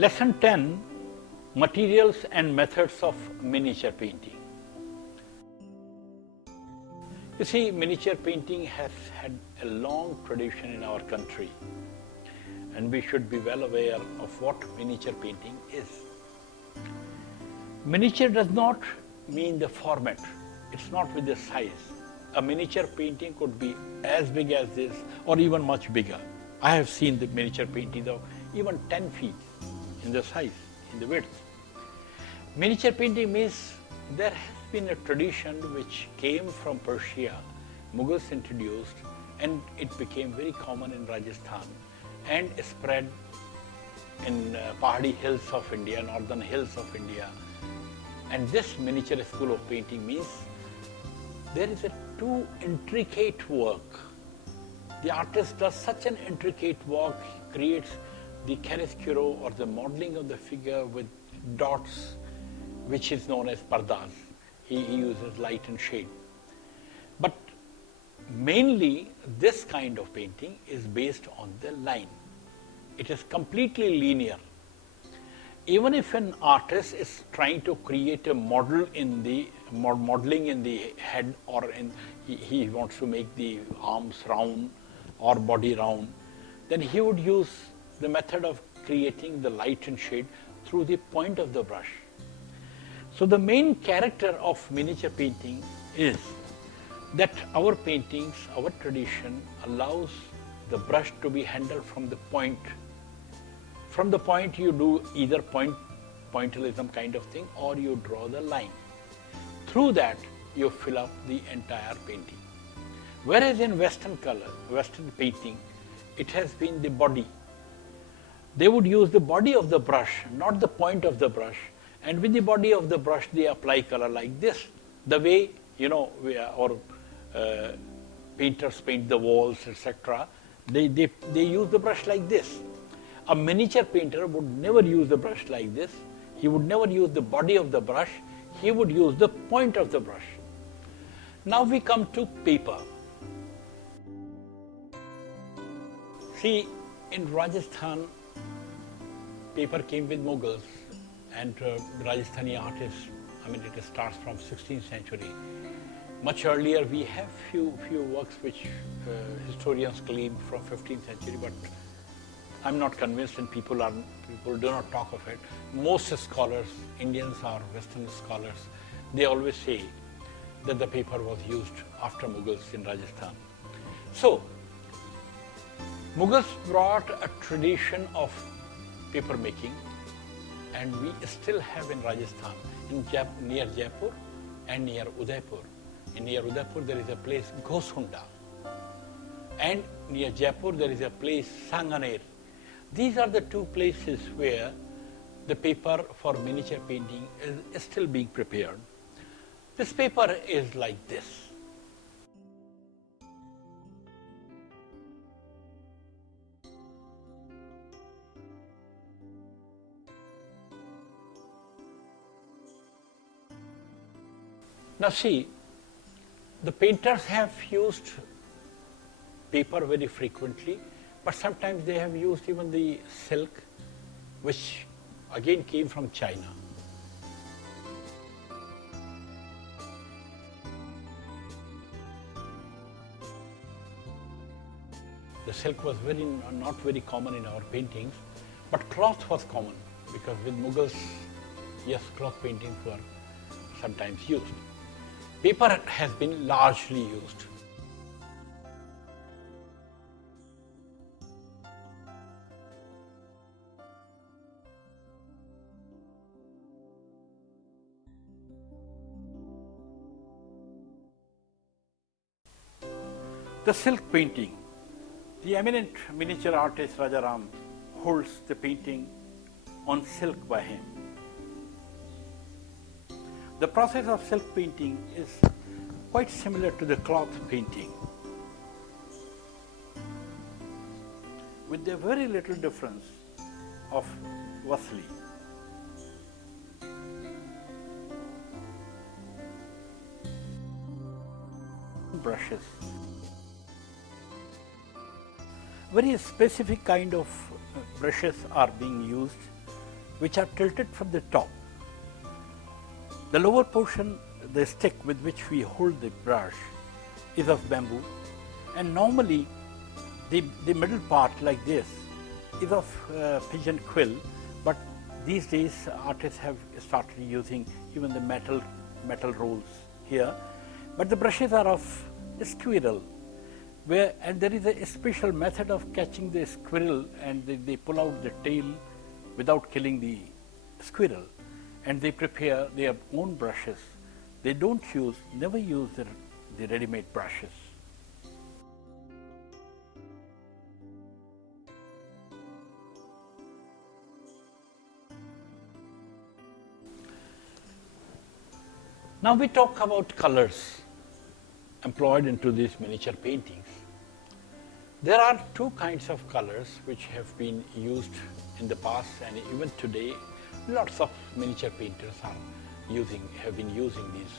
Lesson 10, Materials and Methods of Miniature Painting. You see, miniature painting has had a long tradition in our country, and we should be well aware of what miniature painting is. Miniature does not mean the format, it's not with the size. A miniature painting could be as big as this or even much bigger. I have seen the miniature painting of even 10 feet in the size, in the width. Miniature painting means there has been a tradition which came from Persia, Mughals introduced, and it became very common in Rajasthan and spread in Pahadi hills of India, northern hills of India. And this miniature school of painting means there is a too intricate work. The artist does such an intricate work, he creates the chiaroscuro or the modeling of the figure with dots, which is known as pardas. He uses light and shade. But mainly this kind of painting is based on the line. It is completely linear. Even if an artist is trying to create a model in the modeling in the head, or he wants to make the arms round or body round, then he would use the method of creating the light and shade through the point of the brush. So the main character of miniature painting is that our paintings, our tradition allows the brush to be handled from the point. From the point you do either pointillism kind of thing, or you draw the line. Through that you fill up the entire painting. Whereas in Western painting, it has been the body. They would use the body of the brush, not the point of the brush, and with the body of the brush they apply color like this. The way, painters paint the walls, etc. They use the brush like this. A miniature painter would never use the brush like this. He would never use the body of the brush. He would use the point of the brush. Now we come to paper. See, in Rajasthan, paper came with Mughals, and Rajasthani artists, it starts from 16th century. Much earlier we have few works which historians claim from 15th century, but I'm not convinced, and people do not talk of it. Most scholars, Indians or Western scholars, they always say that the paper was used after Mughals in Rajasthan. So, Mughals brought a tradition of paper making, and we still have in Rajasthan, near Jaipur and near Udaipur. Near Udaipur there is a place Ghosunda, and near Jaipur there is a place Sanganer. These are the two places where the paper for miniature painting is still being prepared. This paper is like this. Now see, the painters have used paper very frequently, but sometimes they have used even the silk, which again came from China. The silk was not very common in our paintings, but cloth was common, because with Mughals, yes, cloth paintings were sometimes used. Paper has been largely used. The silk painting. The eminent miniature artist Rajaram holds the painting on silk by him. The process of silk painting is quite similar to the cloth painting, with a very little difference of Vasli. Brushes. Very specific kind of brushes are being used which are tilted from the top. The lower portion, the stick with which we hold the brush, is of bamboo, and normally the middle part like this is of pigeon quill, but these days artists have started using even the metal rolls here. But the brushes are of squirrel, and there is a special method of catching the squirrel, and they pull out the tail without killing the squirrel, and they prepare their own brushes. They never use the ready-made brushes. Now we talk about colors employed into these miniature paintings. There are two kinds of colors which have been used in the past, and even today lots of miniature painters have been using these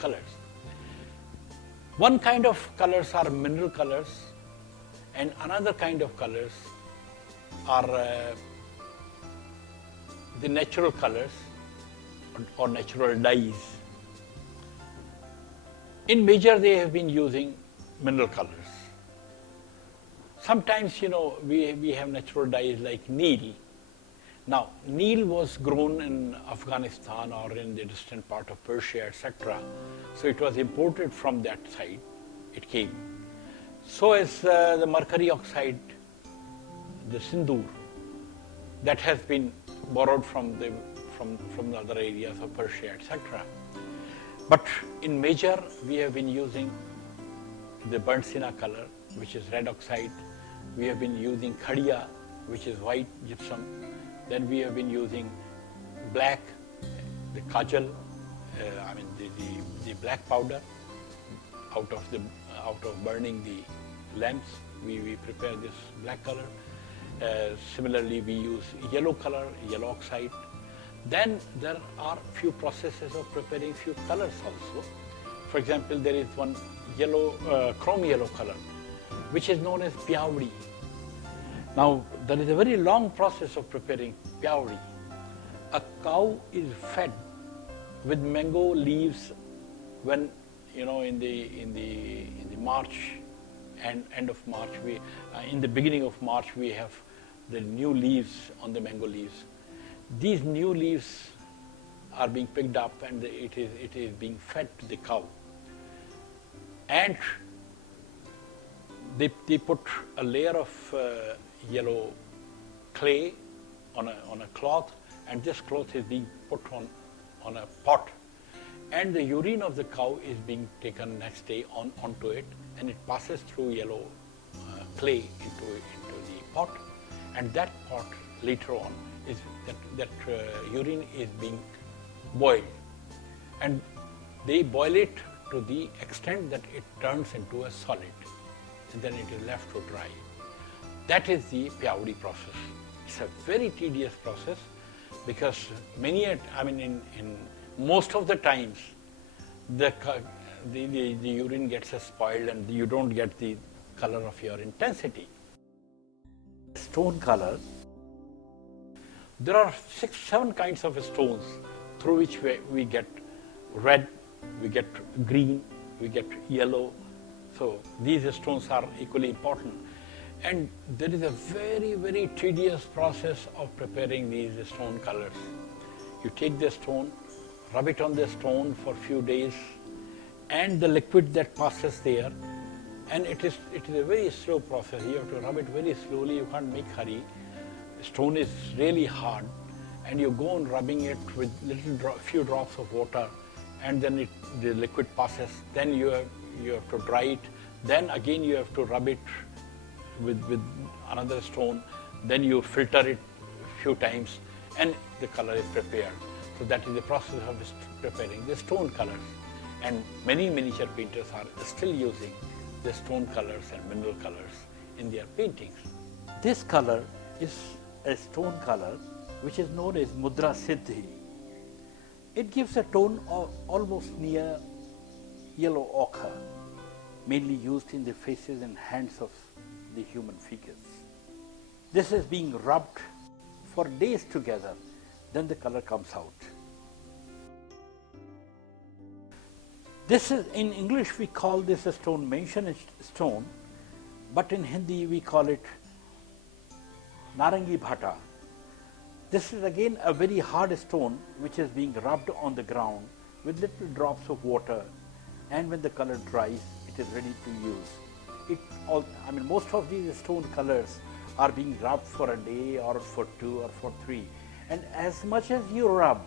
colors. One kind of colors are mineral colors, and another kind of colors are the natural colors or natural dyes. In major, they have been using mineral colors. Sometimes, we have natural dyes like Neil. Now, Neil was grown in Afghanistan or in the distant part of Persia, etc. So it was imported from that side. It came. So is the mercury oxide, the sindoor, that has been borrowed from the other areas of Persia, etc. But in major, we have been using the burnt sienna color, which is red oxide. We have been using khadiya, which is white gypsum. Then we have been using black, the kajal, the black powder. Out of burning the lamps, we prepare this black color. Similarly, we use yellow color, yellow oxide. Then there are few processes of preparing few colors also. For example, there is one chrome yellow color, which is known as pyavdi. Now, there is a very long process of preparing pyavdi. A cow is fed with mango leaves when, in the March and end of March, in the beginning of March, we have the new leaves on the mango leaves. These new leaves are being picked up, and it is being fed to the cow. And they put a layer of yellow clay on a cloth, and this cloth is being put on a pot. And the urine of the cow is being taken next day onto it, and it passes through yellow clay into the pot. And that pot later on is that urine is being boiled, and they boil it to the extent that it turns into a solid, and then it is left to dry. That is the pyavdi process. It's a very tedious process, because in most of the times the urine gets spoiled and you don't get the color of your intensity. Stone color. There are 6-7 kinds of stones through which we get red, we get green, we get yellow. So these stones are equally important. And there is a very, very tedious process of preparing these stone colors. You take the stone, rub it on the stone for a few days, and the liquid that passes there, and it is a very slow process. You have to rub it very slowly, you can't make hurry. Stone is really hard, and you go on rubbing it with few drops of water, and then the liquid passes. Then you have to dry it. Then again you have to rub it with another stone. Then you filter it a few times, and the color is prepared. So that is the process of preparing the stone colors. And many miniature painters are still using the stone colors and mineral colors in their paintings. This color is a stone color which is known as mudra siddhi. It gives a tone of almost near yellow ochre, mainly used in the faces and hands of the human figures. This is being rubbed for days together then the color comes out. This is, in English we call this a stone mention stone, but in Hindi we call it Narangi Bhata. This is again a very hard stone which is being rubbed on the ground with little drops of water, and when the color dries, it is ready to use. Most of these stone colors are being rubbed for a day or for 2 or for 3, and as much as you rub,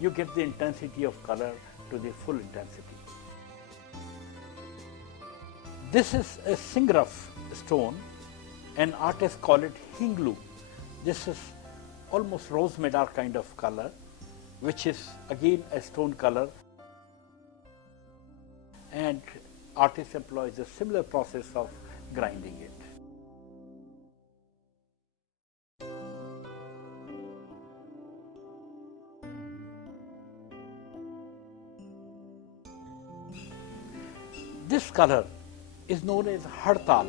you get the intensity of color to the full intensity. This is a Singraf stone, and artists call it Hinglu. This is almost rose madder kind of color, which is again a stone color, and artist employs a similar process of grinding it. This color is known as Hartal,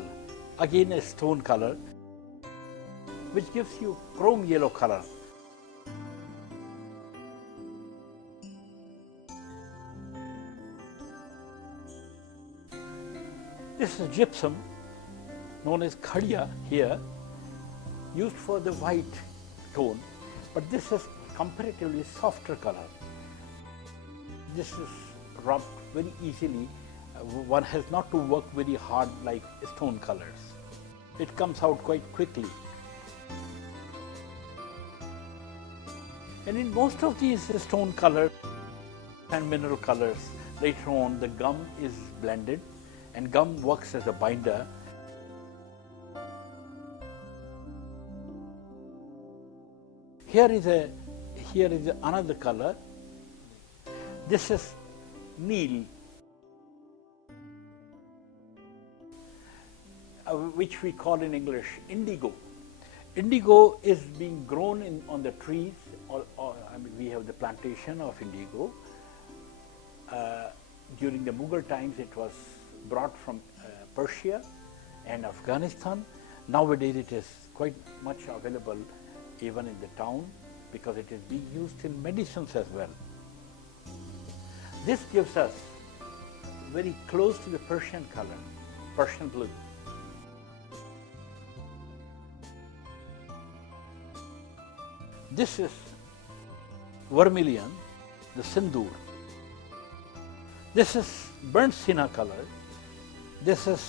again a stone color, which gives you chrome yellow color. This is gypsum, known as Khadiya here, used for the white tone, but this is comparatively softer color. This is rubbed very easily. One has not to work very hard like stone colors. It comes out quite quickly. And in most of these stone colors and mineral colors, later on the gum is blended, and gum works as a binder. Here is another color. This is Neel, which we call in English indigo. Indigo is being grown on the trees, we have the plantation of indigo. During the Mughal times, it was brought from Persia and Afghanistan. Nowadays, it is quite much available even in the town, because it is being used in medicines as well. This gives us very close to the Persian color, Persian blue. This is vermilion, the sindoor. This is burnt sienna color. This is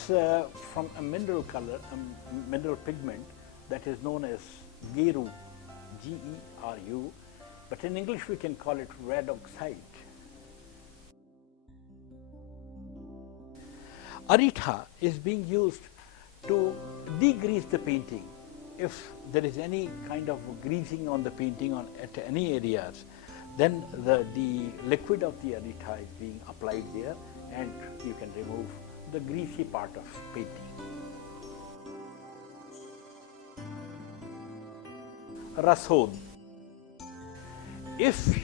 from a mineral color, a mineral pigment that is known as Geru, G-E-R-U, but in English we can call it red oxide. Aritha is being used to degrease the painting. If there is any kind of greasing on the painting at any areas, then the liquid of the aritha is being applied there, and you can remove the greasy part of painting. Rasod. If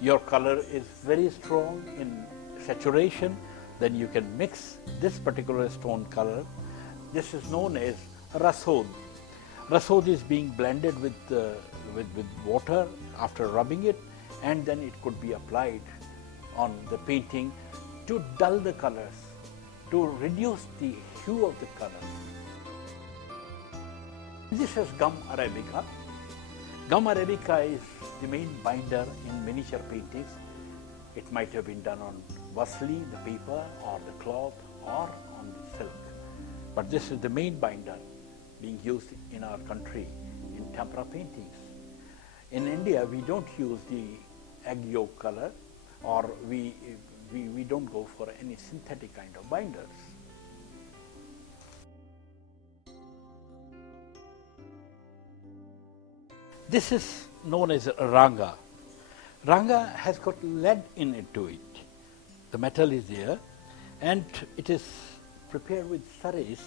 your color is very strong in saturation, then you can mix this particular stone color. This is known as rasod. Rasod is being blended with water after rubbing it, and then it could be applied on the painting to dull the colors, to reduce the hue of the color. This is gum arabica. Gum arabica is the main binder in miniature paintings. It might have been done on vasli, the paper, or the cloth, or on the silk. But this is the main binder being used in our country in tempera paintings. In India, we don't use the egg yolk color, or we don't go for any synthetic kind of binders. This is known as ranga. Ranga has got lead into it. The metal is there, and it is prepared with saris.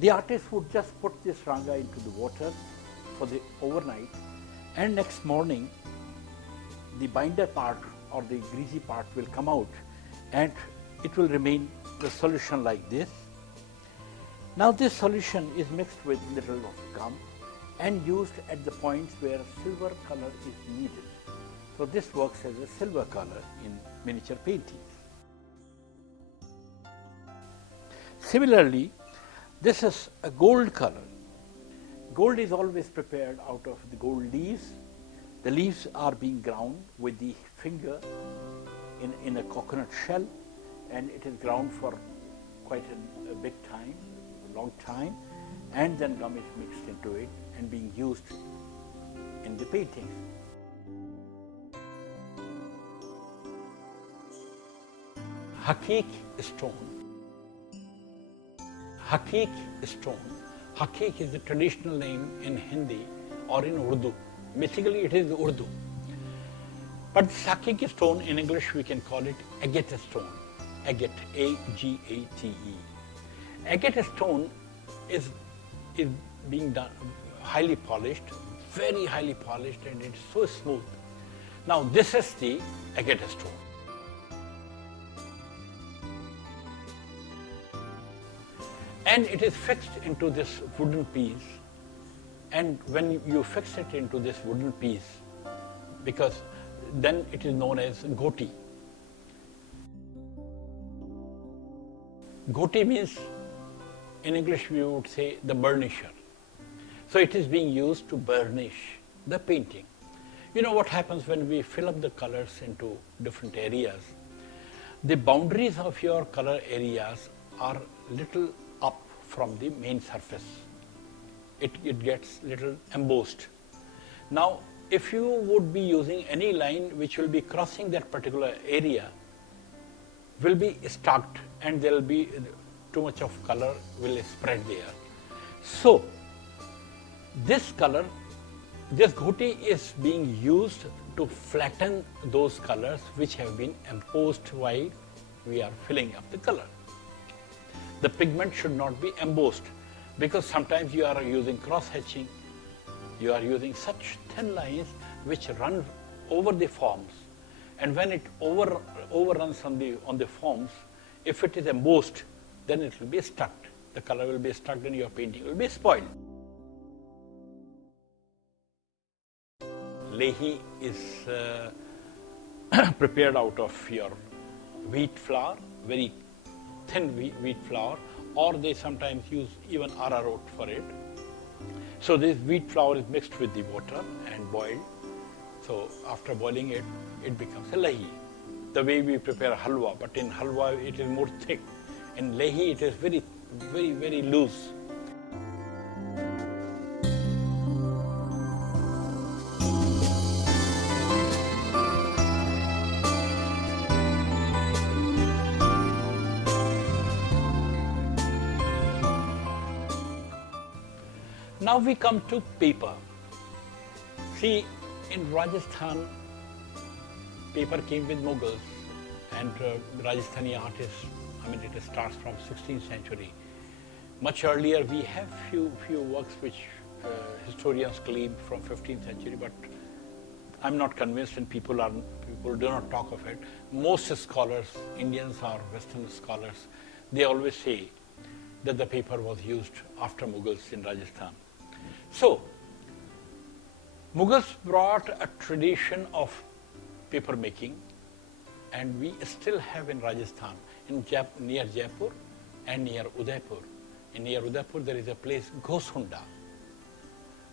The artist would just put this ranga into the water for the overnight, and next morning the binder part or the greasy part will come out, and it will remain the solution like this. Now this solution is mixed with little of gum, and used at the points where silver color is needed. So this works as a silver color in miniature paintings. Similarly, this is a gold color. Gold is always prepared out of the gold leaves. The leaves are being ground with the finger in a coconut shell, and it is ground for quite a big time, long time, and then gum is mixed into it and being used in the paintings. Hakik stone. Hakik stone. Hakik is the traditional name in Hindi or in Urdu. Basically, it is Urdu. But this Hakik stone, in English, we can call it agate stone. Agate, A-G-A-T-E. Agate stone is being done highly polished, very highly polished, and it's so smooth. Now, this is the agate stone. And it is fixed into this wooden piece. And when you fix it into this wooden piece, because then it is known as goti. Goti means, in English we would say, the burnisher. So it is being used to burnish the painting. You know what happens when we fill up the colors into different areas? The boundaries of your color areas are little up from the main surface. It gets little embossed. Now, if you would be using any line which will be crossing that particular area, will be stuck, and there will be too much of color will spread there. So, this color, this goti is being used to flatten those colors which have been embossed while we are filling up the color. The pigment should not be embossed, because sometimes you are using cross-hatching, you are using such thin lines which run over the forms, and when it overruns on the forms, if it is embossed, then it will be stuck. The color will be stuck and your painting will be spoiled. Lahe is prepared out of your wheat flour, very thin wheat flour, or they sometimes use even arrowroot for it. So this wheat flour is mixed with the water and boiled. So after boiling it, it becomes a lahe. The way we prepare halwa, but in halwa it is more thick. In lahe it is very, very, very loose. Now we come to paper. See, in Rajasthan, paper came with Mughals, and Rajasthani artists, it starts from 16th century. Much earlier, we have few works which historians claim from 15th century, but I'm not convinced, and people do not talk of it. Most scholars, Indians or Western scholars, they always say that the paper was used after Mughals in Rajasthan. So, Mughals brought a tradition of paper making, and we still have in Rajasthan, near Jaipur and near Udaipur. Near Udaipur there is a place Ghosunda,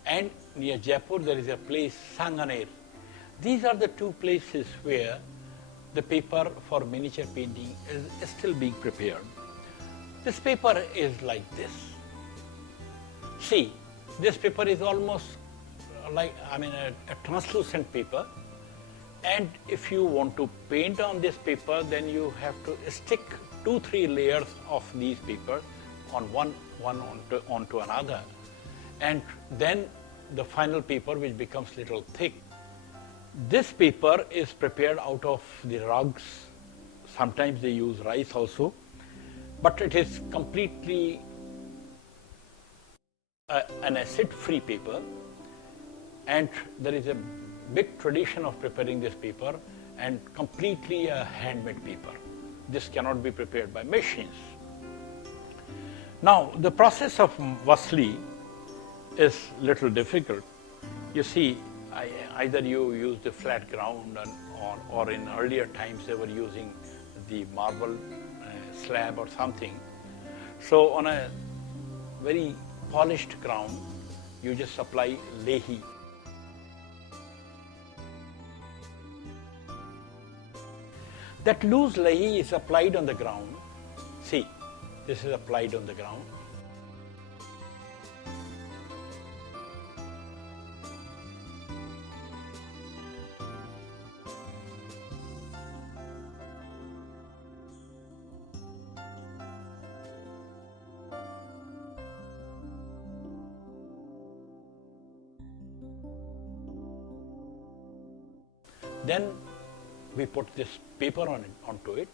and near Jaipur there is a place Sanganer. These are the two places where the paper for miniature painting is still being prepared. This paper is like this. See, this paper is almost like, a translucent paper, and if you want to paint on this paper, then you have to stick 2-3 layers of these papers on one onto another, and then the final paper, which becomes little thick. This paper is prepared out of the rugs. Sometimes they use rice also, but it is completely an acid-free paper, and there is a big tradition of preparing this paper, and completely a handmade paper. This cannot be prepared by machines. Now, the process of vasli is little difficult. You see, either you use the flat ground or in earlier times they were using the marble slab or something. So on a very polished ground, you just apply Lahe. That loose Lahe is applied on the ground. See, this is applied on the ground. Then we put this paper onto it.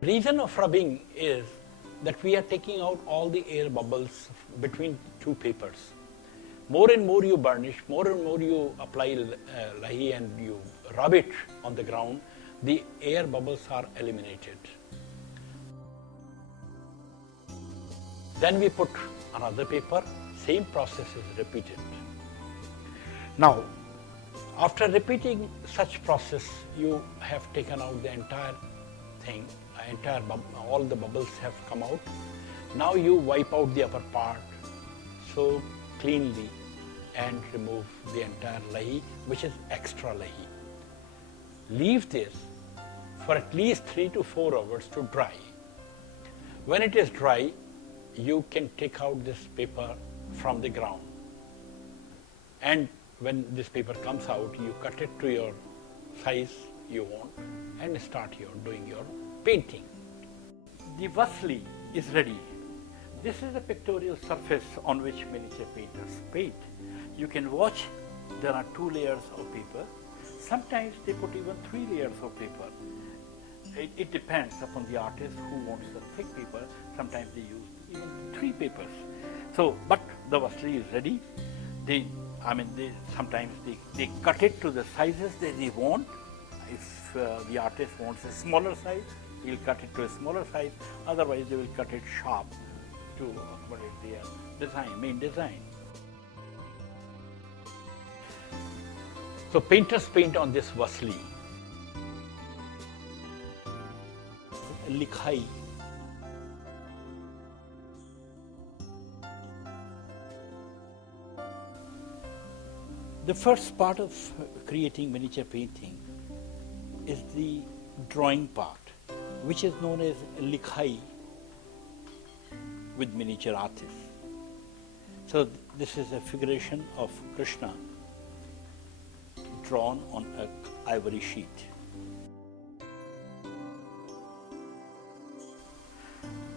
Reason of rubbing is that we are taking out all the air bubbles between two papers. More and more you burnish, more and more you apply Lahe and you rub it on the ground, the air bubbles are eliminated. Then we put another paper, same process is repeated. Now, after repeating such process, you have taken out the entire thing, all the bubbles have come out. Now you wipe out the upper part so cleanly and remove the entire Lahe, which is extra Lahe. Leave this for at least 3 to 4 hours to dry. When it is dry, you can take out this paper from the ground. And when this paper comes out, you cut it to your size you want and start doing your painting. The Vasli is ready. This is the pictorial surface on which miniature painters paint. You can watch there are 2 layers of paper. Sometimes they put even 3 layers of paper. It depends upon the artist who wants the thick paper. Sometimes they use even 3 papers. So, but the Vasli is ready. Sometimes they cut it to the sizes that they want. If the artist wants a smaller size, he'll cut it to a smaller size. Otherwise, they will cut it sharp to accommodate their main design. So painters paint on this Vasli. Likhai. The first part of creating miniature painting is the drawing part, which is known as Likhai with miniature artists. So this is a figuration of Krishna drawn on an ivory sheet.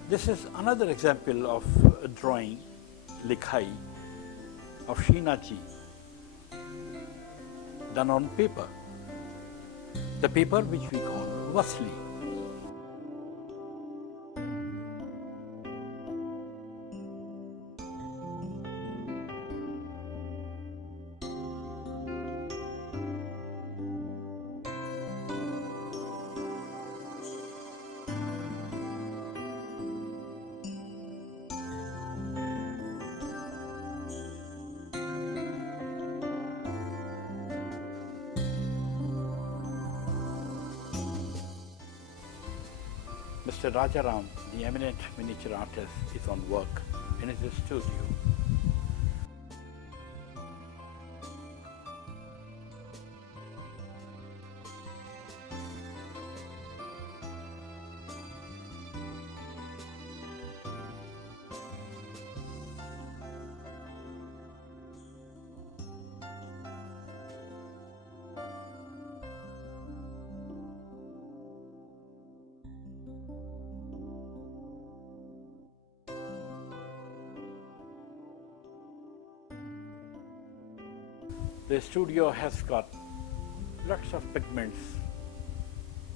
This is another example of a drawing, Likhai, of Srinathji, done on paper. The paper which we call Vasli. Mr. Rajaram, the eminent miniature artist, is on work in his studio. The studio has got lots of pigments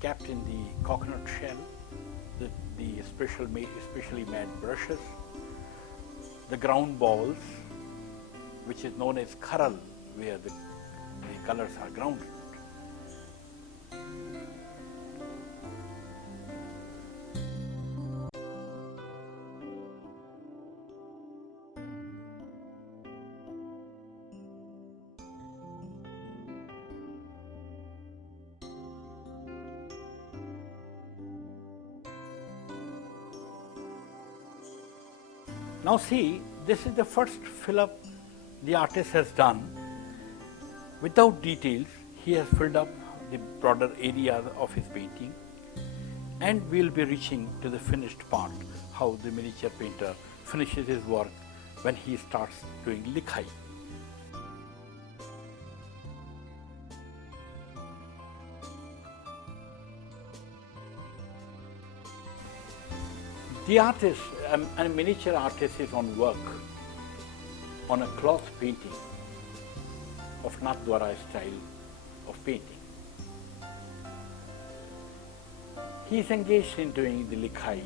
kept in the coconut shell, the specially made brushes, the ground balls, which is known as kharal, where the colors are grounded. Now see, this is the first fill-up the artist has done. Without details, he has filled up the broader area of his painting, and we'll be reaching to the finished part, how the miniature painter finishes his work when he starts doing likhai. The artist, a miniature artist, is on work on a cloth painting of Nathdwara style of painting. He is engaged in doing the likhai.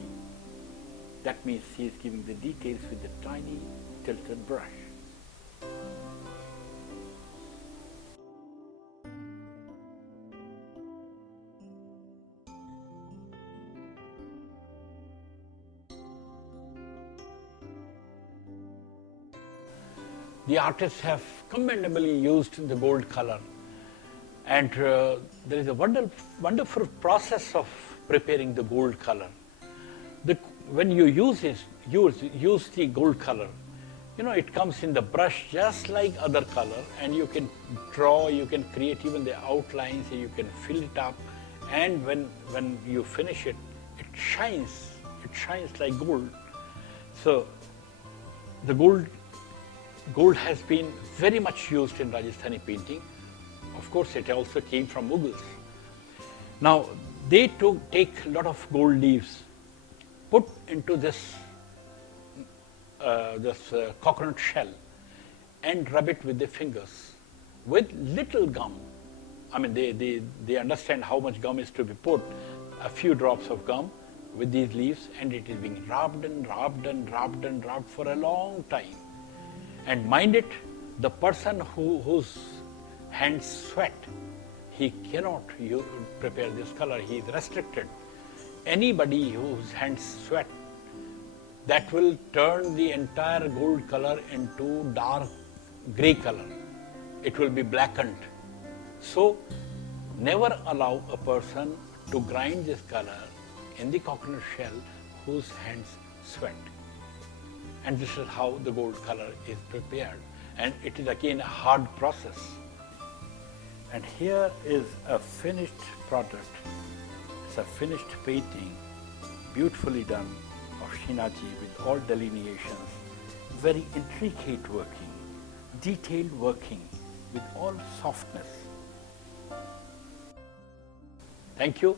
That means he is giving the details with a tiny tilted brush. The artists have commendably used the gold color, and there is a wonderful process of preparing the gold color. When you use the gold color, it comes in the brush just like other color, and you can draw, you can create even the outlines, and you can fill it up, and when you finish it, it shines like gold. So the gold has been very much used in Rajasthani painting. Of course, it also came from Mughals. Now, they take a lot of gold leaves, put into this coconut shell, and rub it with their fingers with little gum. I mean, they understand how much gum is to be put. A few drops of gum with these leaves, and it is being rubbed and rubbed and rubbed and rubbed for a long time. And mind it, the person whose hands sweat, he cannot prepare this color, he is restricted. Anybody whose hands sweat, that will turn the entire gold color into dark grey color. It will be blackened. So, never allow a person to grind this color in the coconut shell whose hands sweat. And this is how the gold color is prepared. And it is again a hard process. And here is a finished product. It's a finished painting, beautifully done, of Shinaji with all delineations, very intricate working, detailed working with all softness. Thank you.